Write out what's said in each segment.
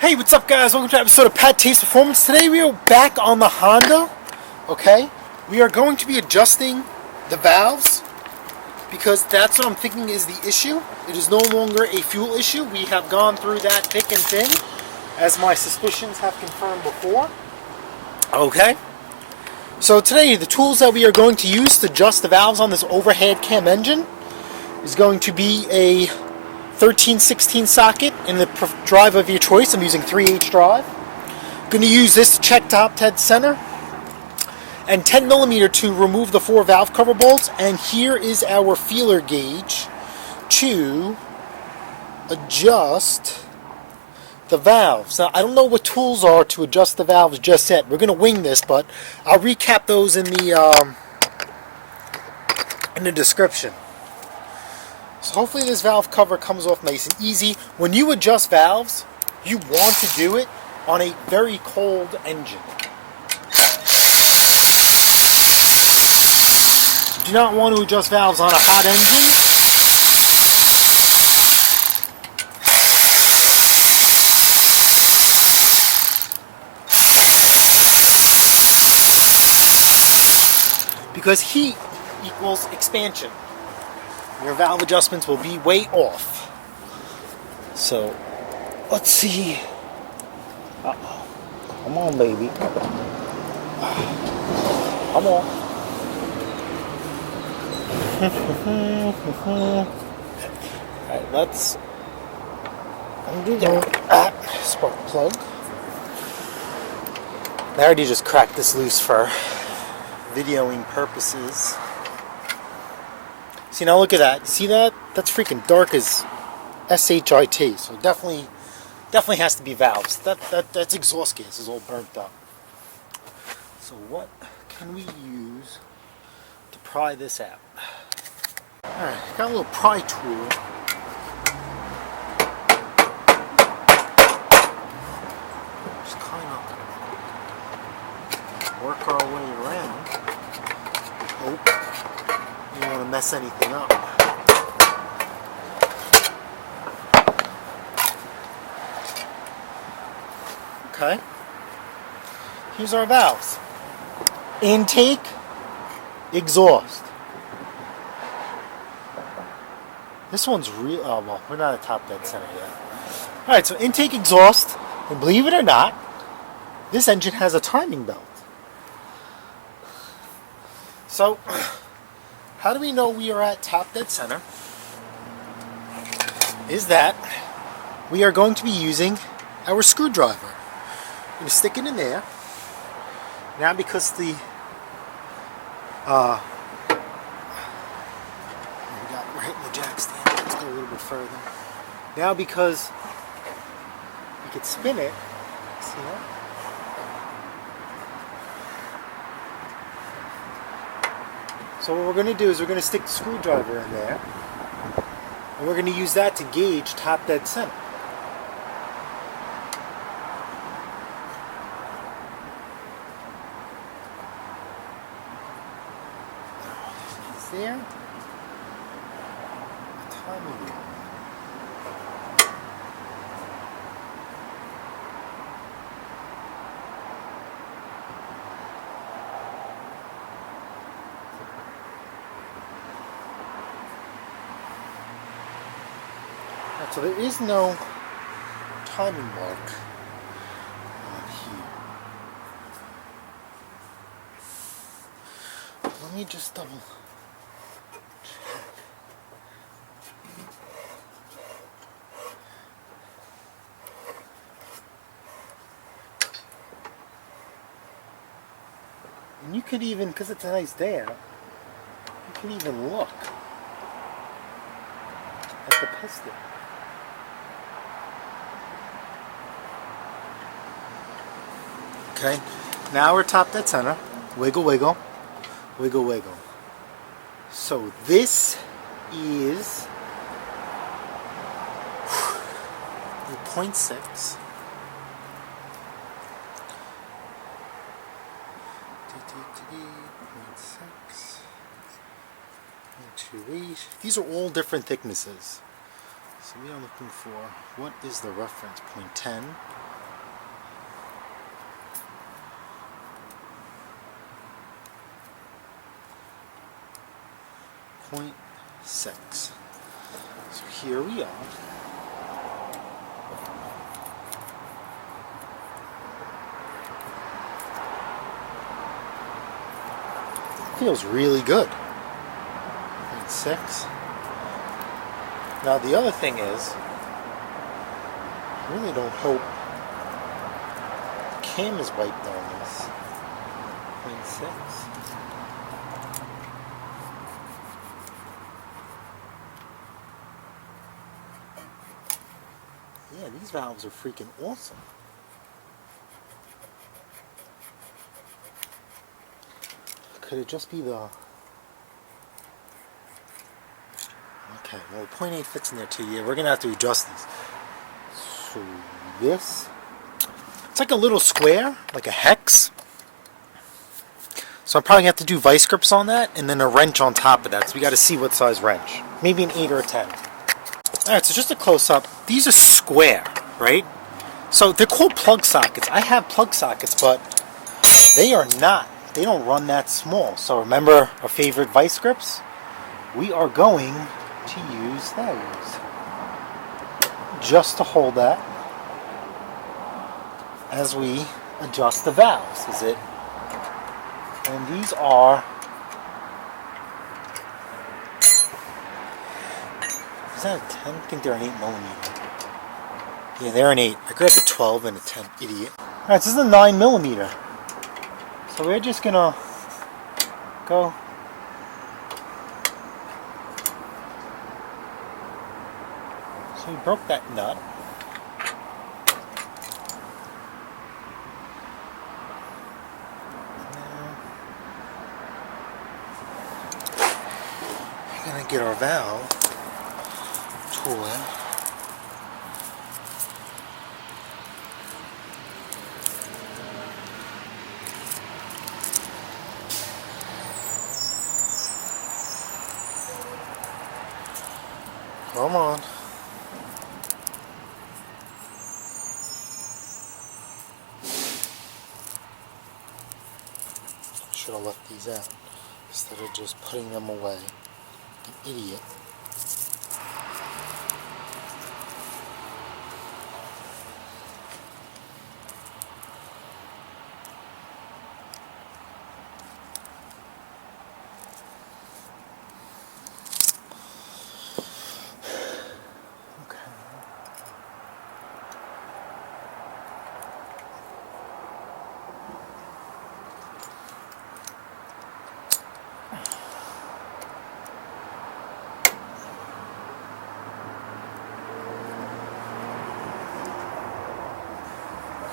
Hey, what's up guys? Welcome to an episode of PATTAY'S Performance. Today we are back on the Honda. Okay? We are going to be adjusting the valves because that's what I'm thinking is the issue. It is no longer a fuel issue. We have gone through that thick and thin, as my suspicions have confirmed before. Okay? So today the tools that we are going to use to adjust the valves on this overhead cam engine is going to be a 13-16 socket in the drive of your choice. I'm using 3H drive. I'm going to use this to check top dead center, and 10mm to remove the 4 valve cover bolts. And here is our feeler gauge to adjust the valves. Now I don't know what tools are to adjust the valves just yet. We're going to wing this, but I'll recap those in the description. So hopefully this valve cover comes off nice and easy. When you adjust valves, you want to do it on a very cold engine. You do not want to adjust valves on a hot engine. Because heat equals expansion. Your valve adjustments will be way off. So, let's see. Uh-oh. Come on, baby. Come on. Alright, let's undo that spark plug. I already just cracked this loose for videoing purposes. See, now look at that. See that? That's freaking dark as SHIT. So definitely has to be valves. That's exhaust gas is all burnt up. So what can we use to pry this out? Alright, got a little pry tool. Just kind of work our way around. Hope you don't want to mess anything up. Okay. Here's our valves. Intake, exhaust. This one's real. Oh, well, we're not at top dead center yet. Alright, so intake, exhaust, and believe it or not, this engine has a timing belt. So, how do we know we are at top dead center? Is that we are going to be using our screwdriver. I'm going to stick it in there. Now because we're hitting the jack stand. Let's go a little bit further. Now because we could spin it. See that? So what we're going to do is we're going to stick the screwdriver in there, and we're going to use that to gauge top dead center. It's there. Timing wheel. So there is no timing mark on here. Let me just double check. And you could even, because it's a nice day out, you can even look at the piston. Okay, now we're top dead center. Wiggle, wiggle, wiggle, wiggle. So this is 0.6. 0.6. These are all different thicknesses. So we are looking for, what is the reference? 0.10. 0.6. So here we are. Feels really good. 0.6. Now the other thing is, I really don't hope the cam is wiped on this. 0.6. Yeah, these valves are freaking awesome. Could it just be the... Okay, well 0.8 fits in there too. Yeah, we're going to have to adjust these. So this... It's like a little square, like a hex. So I'm probably going to have to do vice grips on that and then a wrench on top of that. So we got to see what size wrench. Maybe an 8 or a 10. Alright, so just a close-up. These are square, right? So they're called plug sockets. I have plug sockets, but they are not. They don't run that small. So remember our favorite vice grips? We are going to use those. Just to hold that as we adjust the valves. Is it? And these are... Is that a 10? I think they're an 8mm. Yeah, they're an 8. I grabbed a 12 and a 10. Idiot. Alright, so this is a 9mm. So we're just gonna go. So we broke that nut. We're gonna get our valve tool. Come on. Should have left these out instead of just putting them away. An idiot.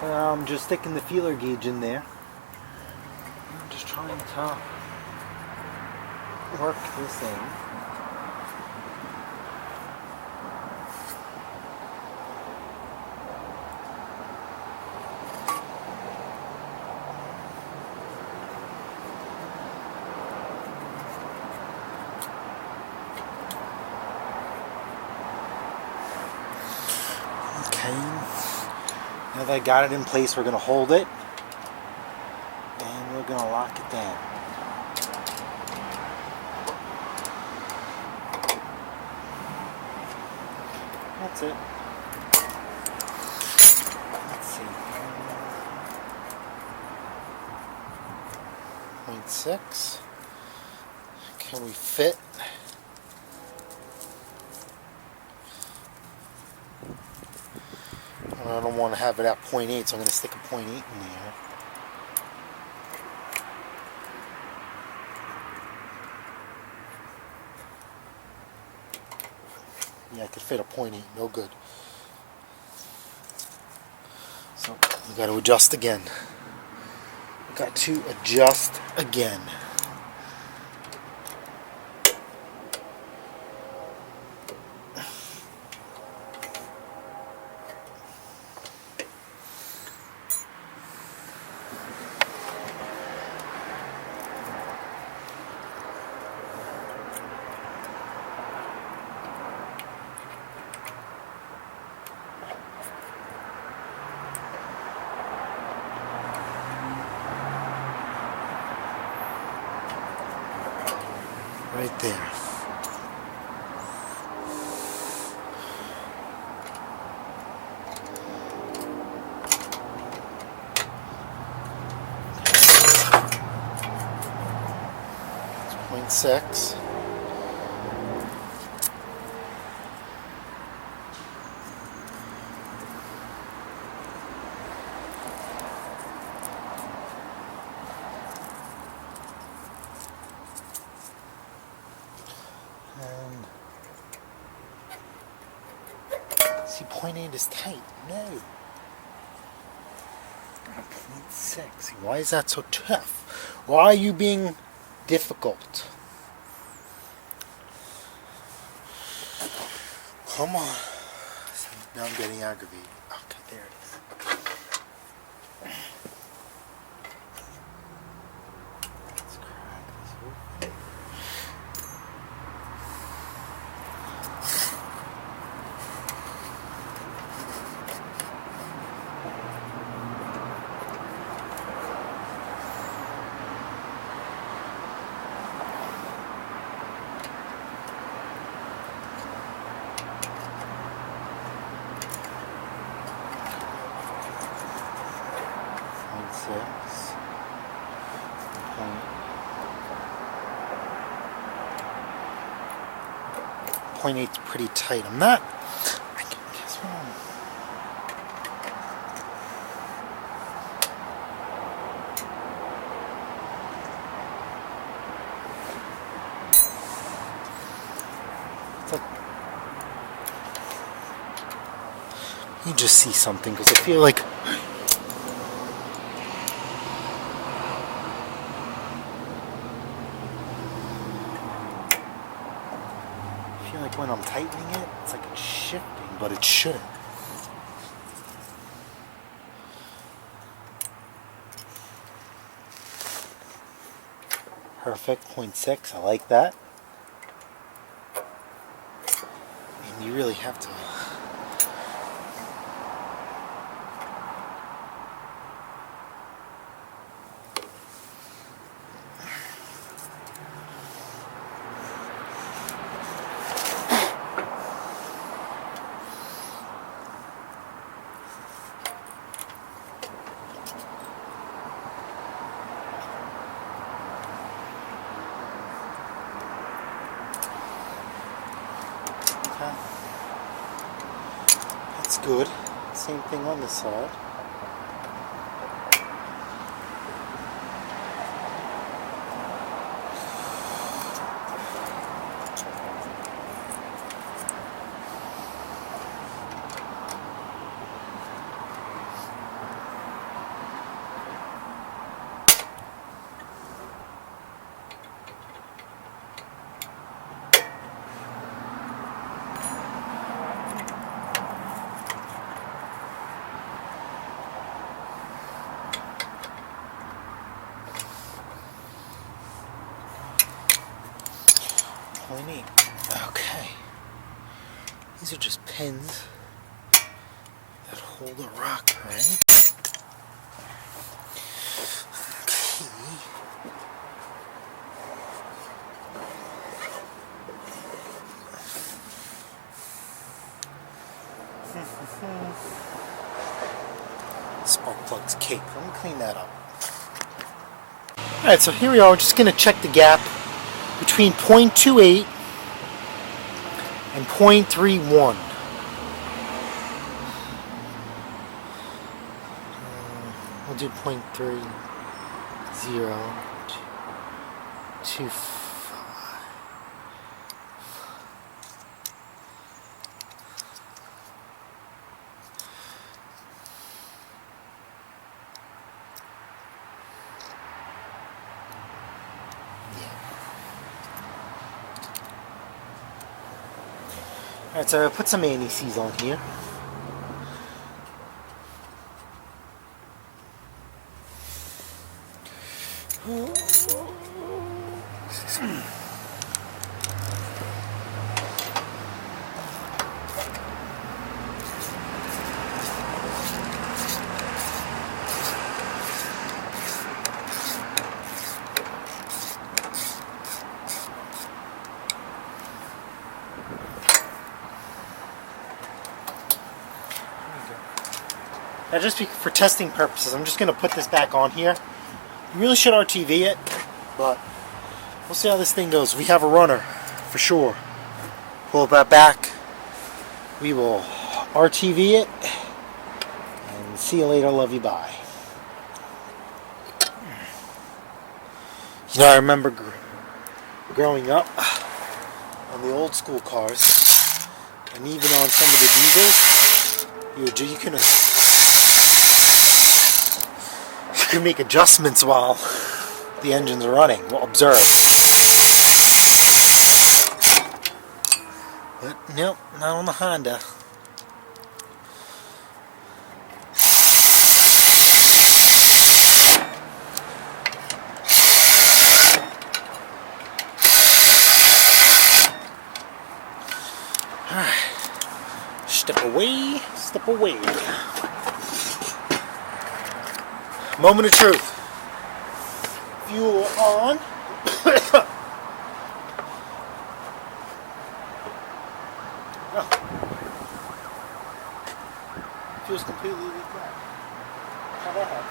So now I'm just sticking the feeler gauge in there. I'm just trying to work this in. Okay. Now that I got it in place, we're going to hold it and we're going to lock it down. That's it. Let's see. 0.6. Can we fit? I don't want to have it at 0.8, so I'm going to stick a 0.8 in there. Yeah, I could fit a 0.8, no good. So we got to adjust again. We got to adjust again. Right there. 0.6. See, 0.8 is tight. No. 0.6. Why is that so tough? Why are you being difficult? Come on. See, now I'm getting aggravated. Okay, there it is. Let's crack this open. Point 0.8's pretty tight. I'm not. I guess what it's like you just see something because I feel like. When I'm tightening it, it's like it's shifting, but it shouldn't. Perfect, 0.6, I like that. And you really have to. That's good. Same thing on this side. Okay. These are just pins that hold a rock, right? Okay. Spark plug's cake. Let me clean that up. Alright, so here we are. We're just going to check the gap between 0.28 and 0.31. We'll do 0.30 to 5. Alright, so I'll put some ANCs on here. Now, just for testing purposes, I'm just going to put this back on here. You really should RTV it, but We'll see how this thing goes. We have a runner, for sure. Pull that back. We will RTV it. And see you later, love you, bye. You know, I remember growing up on the old school cars, and even on some of the diesels, you can make adjustments while the engines are running. Well, observe. But nope, not on the Honda. Alright. Step away, step away. Moment of truth. Fuel on. Oh. Fuel's completely leaked out. How'd that happen?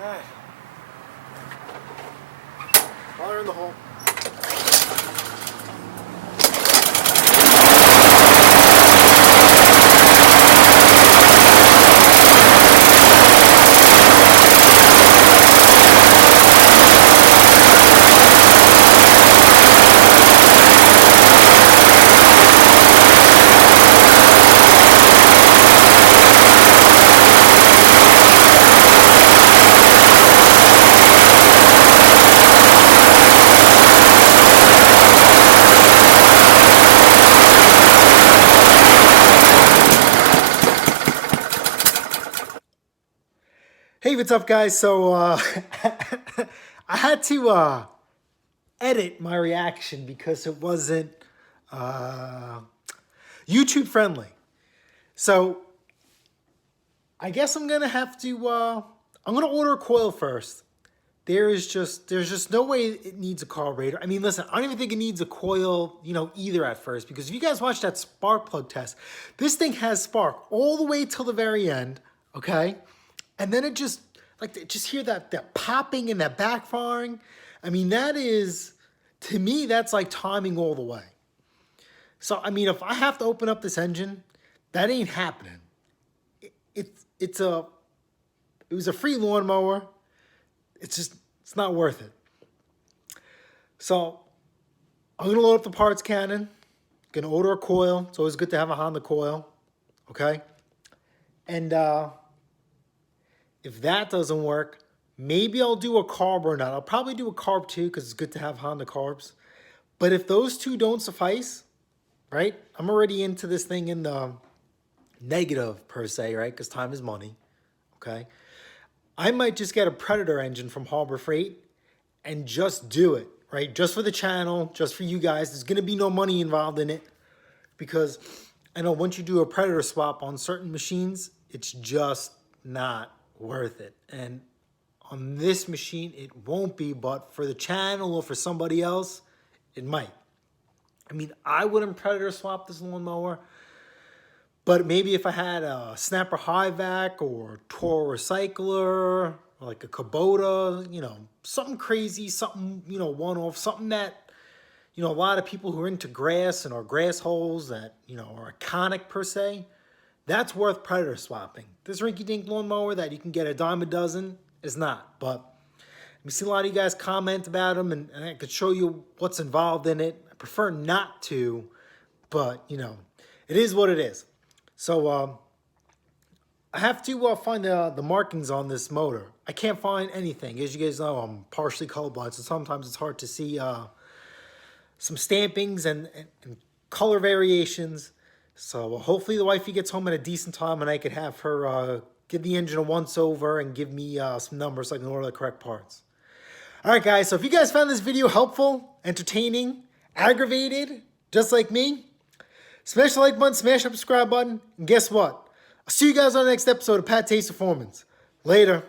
Alright. Water in the hole. Hey, what's up, guys? So I had to edit my reaction because it wasn't YouTube friendly. So I guess I'm gonna have to I'm gonna order a coil first. There's just no way it needs a carburetor. I mean, listen, I don't even think it needs a coil, either at first, because if you guys watch that spark plug test, this thing has spark all the way till the very end, okay? And then it just hear that popping and that backfiring. I mean, that is, to me, that's like timing all the way. So, I mean, if I have to open up this engine, that ain't happening. It was a free lawnmower. It's not worth it. So, I'm going to load up the parts cannon. Going to order a coil. It's always good to have a Honda coil. Okay? And, if that doesn't work, maybe I'll do a carb or not. I'll probably do a carb too because it's good to have Honda carbs. But if those two don't suffice, right? I'm already into this thing in the negative per se, right? Because time is money, okay? I might just get a Predator engine from Harbor Freight and just do it, right? Just for the channel, just for you guys. There's going to be no money involved in it because I know once you do a Predator swap on certain machines, it's just not worth it. And on this machine it won't be, but for the channel or for somebody else it might. I mean, I wouldn't Predator swap this lawnmower, but maybe if I had a Snapper High Vac or Toro Recycler or like a Kubota, something crazy, something, one-off, something that, a lot of people who are into grass and are grass holes that, are iconic per se, that's worth Predator swapping. This rinky-dink lawnmower that you can get a dime a dozen is not. But we see a lot of you guys comment about them, and I could show you what's involved in it. I prefer not to, but, it is what it is. So I have to find the markings on this motor. I can't find anything. As you guys know, I'm partially colorblind, so sometimes it's hard to see some stampings and color variations. So hopefully the wifey gets home at a decent time and I could have her give the engine a once over and give me some numbers so I can order the correct parts. Alright guys, so if you guys found this video helpful, entertaining, aggravated, just like me, smash the like button, smash the subscribe button, and guess what? I'll see you guys on the next episode of PATTAY'S Performance. Later.